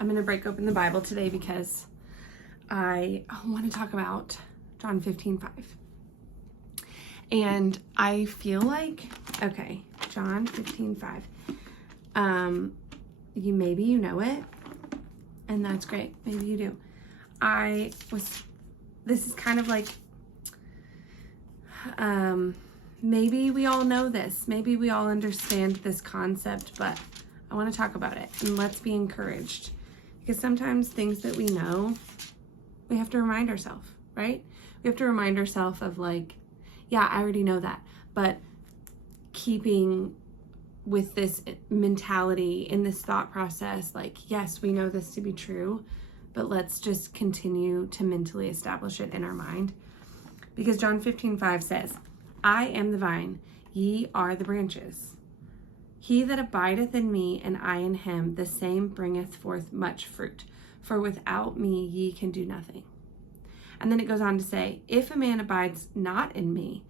I'm going to break open the Bible today because I want to talk about John 15:5. And I feel like, okay, John 15:5. Maybe you know it, and that's great. Maybe you do. This is kind of like, maybe we all know this. Maybe we all understand this concept, but I want to talk about it, and let's be encouraged. Because sometimes things that we know, we have to remind ourselves, right? We have to remind ourselves of like, yeah, I already know that, but keeping with this mentality in this thought process, like, yes, we know this to be true, but let's just continue to mentally establish it in our mind. Because John 15:5 says, I am the vine, ye are the branches. He that abideth in me, and I in him, the same bringeth forth much fruit. For without me ye can do nothing. And then it goes on to say, if a man abides not in me,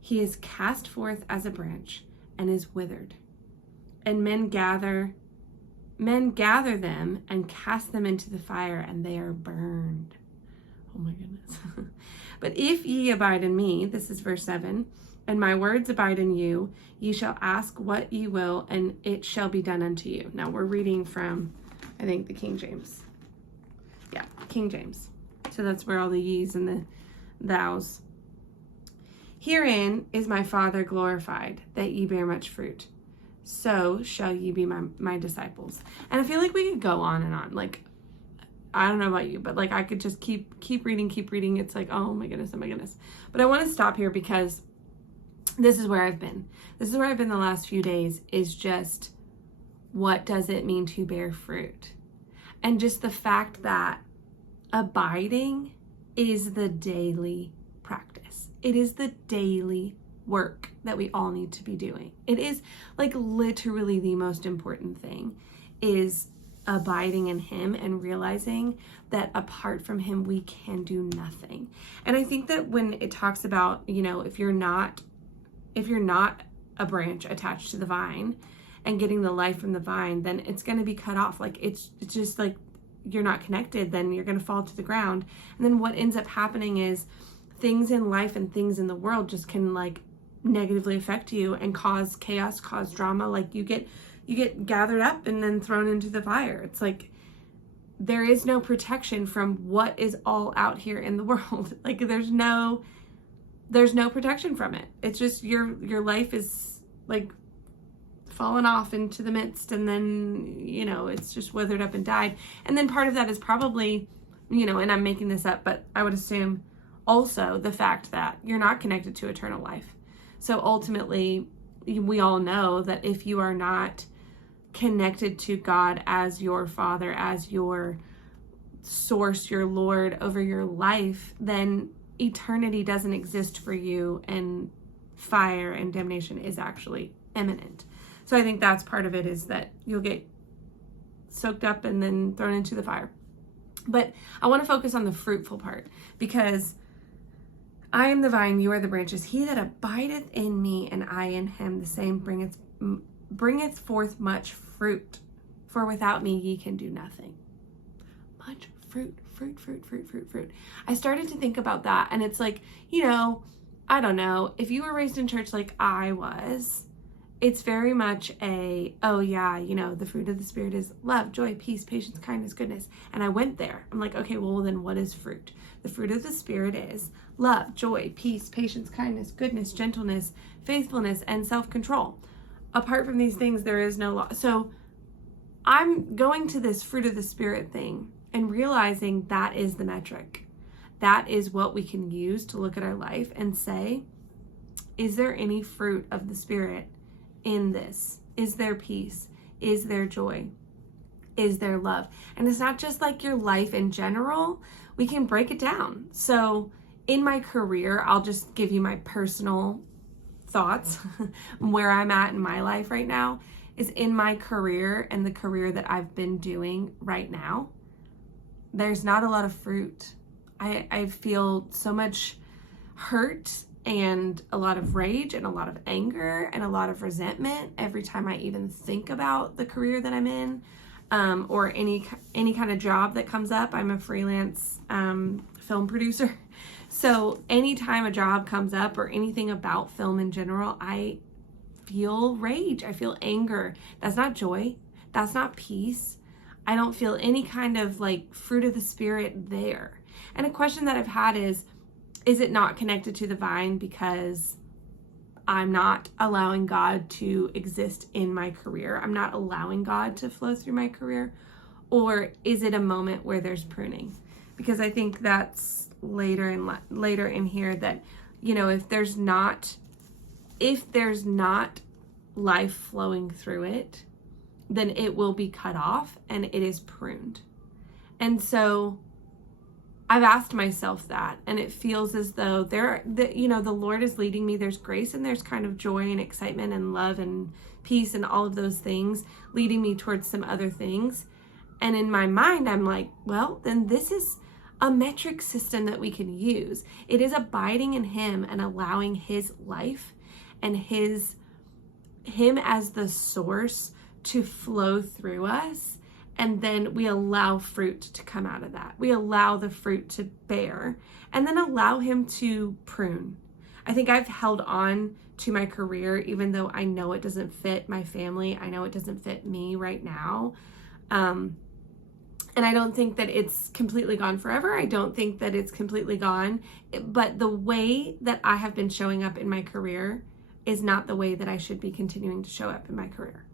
he is cast forth as a branch, and is withered. And men gather them, and cast them into the fire, and they are burned. Oh my goodness. But if ye abide in me, this is verse 7, and my words abide in you, ye shall ask what ye will, and it shall be done unto you. Now we're reading from, I think, the King James. Yeah, King James. So that's where all the ye's and the thous. Herein is my Father glorified, that ye bear much fruit. So shall ye be my disciples. And I feel like we could go on and on. Like, I don't know about you, but like I could just keep reading. It's like, oh my goodness. But I want to stop here because this is where I've been. This is where I've been the last few days, is just, what does it mean to bear fruit? And just the fact that abiding is the daily practice. It is the daily work that we all need to be doing. It is like literally the most important thing, is abiding in him and realizing that apart from him, we can do nothing. And I think that when it talks about, if you're not a branch attached to the vine and getting the life from the vine, then it's going to be cut off. Like it's just like, you're not connected, then you're going to fall to the ground. And then what ends up happening is things in life and things in the world just can like negatively affect you and cause chaos, cause drama. Like you get gathered up and then thrown into the fire. It's like, there is no protection from what is all out here in the world. Like there's no protection from it. It's just your life is like fallen off into the midst, and then it's just withered up and died. And then part of that is probably, and I'm making this up, but I would assume also the fact that you're not connected to eternal life. So ultimately, we all know that if you are not connected to God as your Father, as your source, your Lord over your life, then eternity doesn't exist for you, and fire and damnation is actually imminent. So I think that's part of it, is that you'll get soaked up and then thrown into the fire. But I want to focus on the fruitful part, because I am the vine, you are the branches. He that abideth in me, and I in him, the same bringeth forth much fruit. For without me ye can do nothing. Much fruit. I started to think about that, and it's like, I don't know, if you were raised in church like I was, it's very much the fruit of the Spirit is love, joy, peace, patience, kindness, goodness. And I went there. I'm like, okay, well then what is fruit? The fruit of the Spirit is love, joy, peace, patience, kindness, goodness, gentleness, faithfulness, and self-control. Apart from these things, there is no law. So I'm going to this fruit of the Spirit thing and realizing that is the metric. That is what we can use to look at our life and say, is there any fruit of the Spirit in this? Is there peace? Is there joy? Is there love? And it's not just like your life in general. We can break it down. So in my career, I'll just give you my personal thoughts. Where I'm at in my life right now is in my career, and the career that I've been doing right now, there's not a lot of fruit. I feel so much hurt and a lot of rage and a lot of anger and a lot of resentment every time I even think about the career that I'm in. or any kind of job that comes up. I'm a freelance film producer. So anytime a job comes up or anything about film in general, I feel rage. I feel anger. That's not joy. That's not peace. I don't feel any kind of like fruit of the Spirit there. And a question that I've had is it not connected to the vine because I'm not allowing God to exist in my career? I'm not allowing God to flow through my career? Or is it a moment where there's pruning? Because I think that's later in here that, if there's not life flowing through it, then it will be cut off and it is pruned. And so I've asked myself that, and it feels as though the Lord is leading me. There's grace and there's kind of joy and excitement and love and peace and all of those things leading me towards some other things. And in my mind, I'm like, well, then this is a metric system that we can use. It is abiding in Him and allowing His life and Him as the source to flow through us. And then we allow fruit to come out of that. We allow the fruit to bear and then allow Him to prune. I think I've held on to my career, even though I know it doesn't fit my family. I know it doesn't fit me right now. And I don't think that it's completely gone forever. I don't think that it's completely gone. But the way that I have been showing up in my career is not the way that I should be continuing to show up in my career.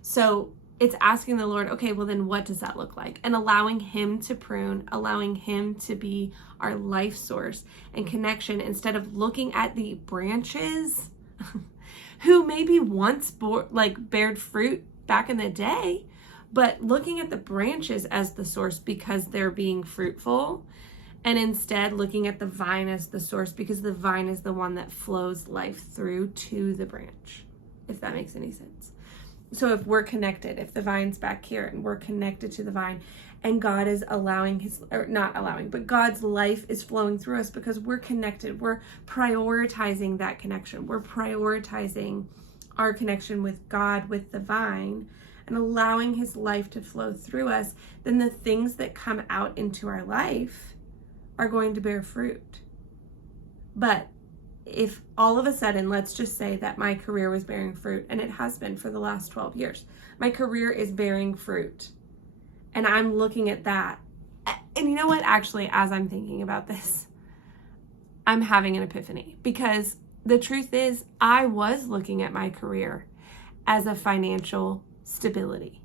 So it's asking the Lord, okay, well then what does that look like? And allowing Him to prune, allowing Him to be our life source and connection, instead of looking at the branches who maybe once bared fruit back in the day, but looking at the branches as the source because they're being fruitful, and instead looking at the vine as the source because the vine is the one that flows life through to the branch, if that makes any sense. So if we're connected, if the vine's back here and we're connected to the vine, and God is God's life is flowing through us because we're connected, we're prioritizing that connection. We're prioritizing our connection with God, with the vine, and allowing His life to flow through us, then the things that come out into our life are going to bear fruit. But if all of a sudden, let's just say that my career was bearing fruit, and it has been for the last 12 years, my career is bearing fruit, and I'm looking at that. And you know what? Actually, as I'm thinking about this, I'm having an epiphany, because the truth is I was looking at my career as a financial stability,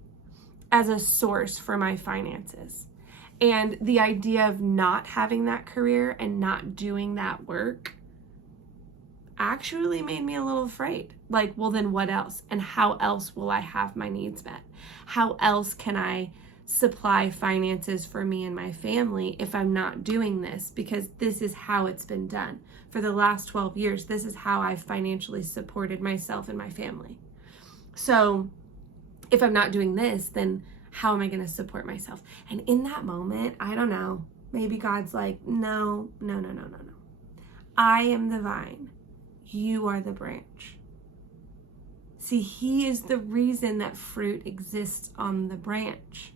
as a source for my finances. And the idea of not having that career and not doing that work actually made me a little afraid. Like, well, then what else? And how else will I have my needs met? How else can I supply finances for me and my family if I'm not doing this? Because this is how it's been done. For the last 12 years, this is how I've financially supported myself and my family. So if I'm not doing this, then how am I going to support myself? And in that moment, I don't know, maybe God's like, no. I am the vine. You are the branch. See, He is the reason that fruit exists on the branch.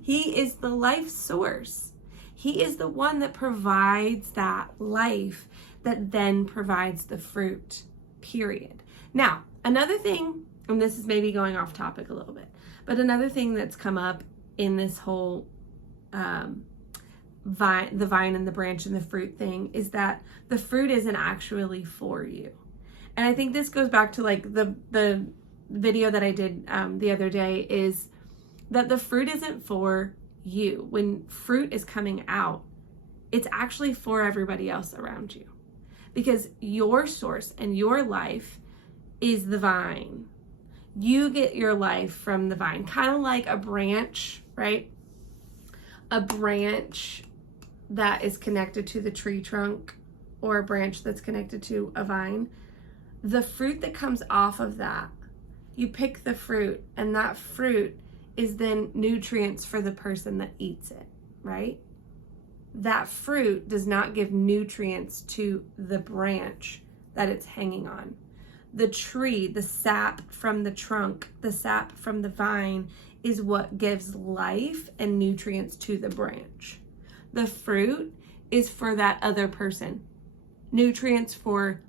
He is the life source. He is the one that provides that life that then provides the fruit, period. Now, another thing, and this is maybe going off topic a little bit, but another thing that's come up in this whole the vine and the branch and the fruit thing is that the fruit isn't actually for you. And I think this goes back to like the video that I did the other day, is that the fruit isn't for you. When fruit is coming out, it's actually for everybody else around you, because your source and your life is the vine. You get your life from the vine, kind of like a branch, right? A branch that is connected to the tree trunk, or a branch that's connected to a vine. The fruit that comes off of that, you pick the fruit, and that fruit is then nutrients for the person that eats it, right? That fruit does not give nutrients to the branch that it's hanging on. The tree, the sap from the trunk, the sap from the vine is what gives life and nutrients to the branch. The fruit is for that other person, nutrients for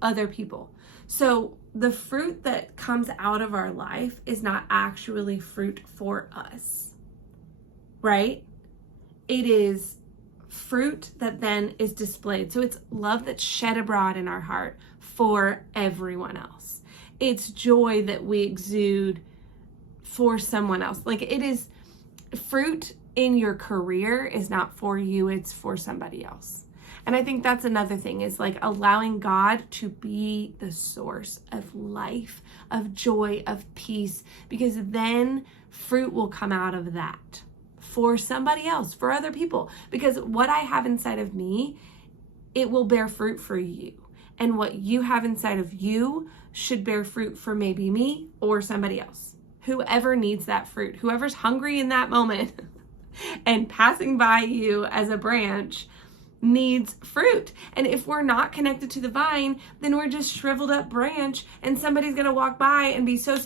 other people. So the fruit that comes out of our life is not actually fruit for us, right? It is fruit that then is displayed. So it's love that's shed abroad in our heart for everyone else. It's joy that we exude for someone else. Like, it is fruit in your career is not for you, it's for somebody else. And I think that's another thing, is like allowing God to be the source of life, of joy, of peace, because then fruit will come out of that for somebody else, for other people. Because what I have inside of me, it will bear fruit for you. And what you have inside of you should bear fruit for maybe me or somebody else. Whoever needs that fruit, whoever's hungry in that moment and passing by you as a branch needs fruit. And if we're not connected to the vine, then we're just shriveled up branch, and somebody's going to walk by and be so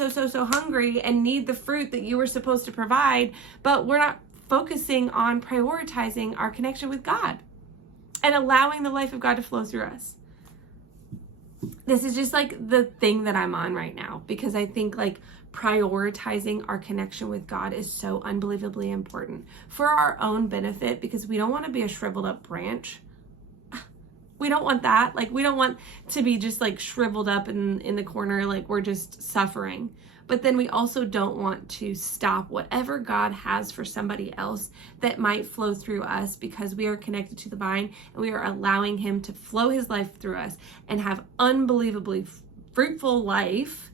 hungry and need the fruit that you were supposed to provide, but we're not focusing on prioritizing our connection with God and allowing the life of God to flow through us. This is just like the thing that I'm on right now, because I think like prioritizing our connection with God is so unbelievably important for our own benefit, because we don't want to be a shriveled up branch. We don't want that. Like, we don't want to be just like shriveled up in the corner, like we're just suffering. But then we also don't want to stop whatever God has for somebody else that might flow through us, because we are connected to the vine and we are allowing him to flow his life through us and have unbelievably fruitful life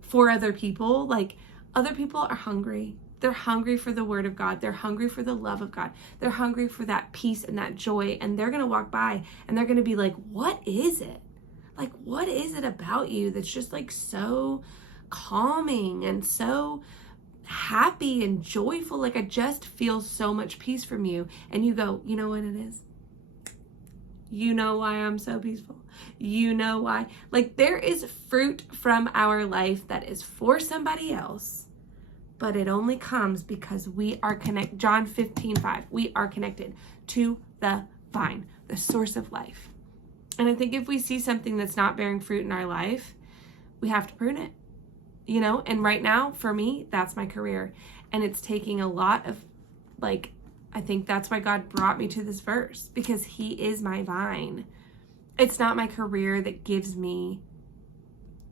for other people. Like, other people are hungry. They're hungry for the word of God. They're hungry for the love of God. They're hungry for that peace and that joy. And they're going to walk by and they're going to be like, what is it? Like, what is it about you that's just like so calming and so happy and joyful? Like, I just feel so much peace from you. And you go, you know what it is? You know why I'm so peaceful? You know why? Like, there is fruit from our life that is for somebody else, but it only comes because we are connected. John 15:5, we are connected to the vine, the source of life. And I think if we see something that's not bearing fruit in our life, we have to prune it, you know? And right now, for me, that's my career. And it's taking a lot of, like, I think that's why God brought me to this verse, because he is my vine. It's not my career that gives me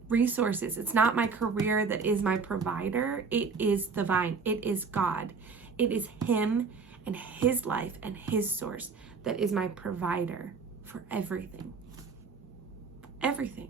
resources. It's not my career that is my provider. It is the vine. It is God. It is him and his life and his source that is my provider for everything. Everything.